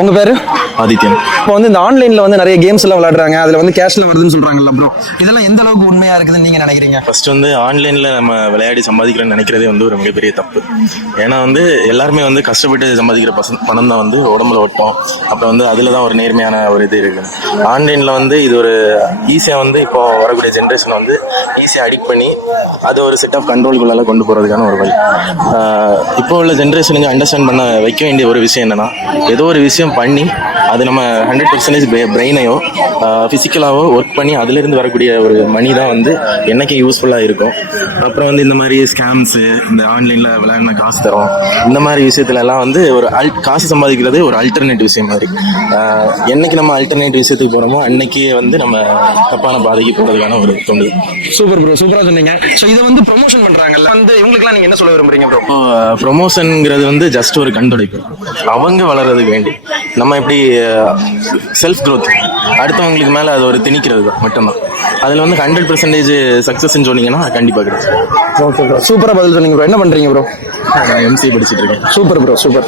உங்க பேரு? ஆதித்யன். இப்போ வந்து இந்த ஆன்லைன்ல வந்து நிறைய கேம்ஸ் எல்லாம் விளையாடுறாங்க. அதுல வந்து கேஷ்ல வருதுன்னு சொல்றாங்கல்ல ப்ரோ இதெல்லாம் எந்த அளவுக்கு உண்மையா இருக்குதுன்னு நீங்க நினைக்கிறீங்க? ஃபர்ஸ்ட் வந்து ஆன்லைனில் நம்ம விளையாடி சம்பாதிக்கிறோம்னு நினைக்கிறதே வந்து ஒரு மிகப்பெரிய தப்பு. ஏன்னா வந்து எல்லாருமே வந்து கஷ்டப்பட்டு சம்பாதிக்கிற பச பணம் தான் வந்து உடம்புல ஒட்டும். அப்புறம் வந்து அதில் தான் ஒரு நேர்மையான ஒரு இது இருக்கு. ஆன்லைனில் வந்து இது ஒரு ஈஸியாக வந்து இப்போ வரக்கூடிய ஜென்ரேஷன் வந்து ஈஸியாக அடிக்ட் பண்ணி அது ஒரு செட் ஆஃப் கண்ட்ரோல்குள்ளால கொண்டு போகிறதுக்கான ஒரு வழி. இப்போ உள்ள ஜென்ரேஷனுக்கு அண்டர்ஸ்டாண்ட் பண்ண வைக்க வேண்டிய ஒரு விஷயம் என்னன்னா ஏதோ ஒரு விஷயம் பண்ணி அது நம்ம ஹண்ட்ரட் பர்சன்டேஜ் பிரெயினையோ ஃபிசிக்கலாவோ ஒர்க் பண்ணி அதுலேருந்து வரக்கூடிய ஒரு மணி தான் வந்து என்னைக்கு யூஸ்ஃபுல்லாக இருக்கும். அப்புறம் வந்து இந்த மாதிரி ஸ்கேம்ஸு இந்த ஆன்லைனில் விளையாடின காசு தரும். இந்த மாதிரி விஷயத்துல எல்லாம் வந்து ஒரு அல் காசு சம்பாதிக்கிறது ஒரு அல்டர்னேட் விஷயம் மாதிரி. ஆஹ் என்னைக்கு நம்ம அல்டர்னேட் விஷயத்துக்கு போகிறோமோ அன்னைக்கே வந்து நம்ம தப்பான பாதைக்கு போகிறதுக்கான ஒரு தோணுது சூப்பர் ப்ரோ சூப்பரா சொன்னீங்க. ஸோ இதை வந்து ப்ரொமோஷன் பண்றாங்கல்ல வந்து இவங்களுக்குலாம் நீங்க என்ன சொல்ல விரும்புறீங்க ப்ரோ ப்ரொமோஷனுங்கிறது வந்து ஜஸ்ட் ஒரு கண்டுடைப்பு அவங்க வளர்றதுக்கு வேண்டி. நம்ம எப்படி செல்ஃப் growth அடுத்தவங்களுக்கு மேலே அது ஒரு திணிக்கிறது தான் மட்டும்தான். அதில் வந்து ஹண்ட்ரட் பர்சன்டேஜ் சக்ஸஸ்ன்னு சொன்னீங்கன்னா கண்டிப்பாக கிடைக்கும். ஓகே ப்ரோ சூப்பரா பதில் சொன்னீங்க ப்ரோ என்ன பண்றீங்க ப்ரோ நான் எம்சி படிச்சிட்டு இருக்கேன். Super bro super.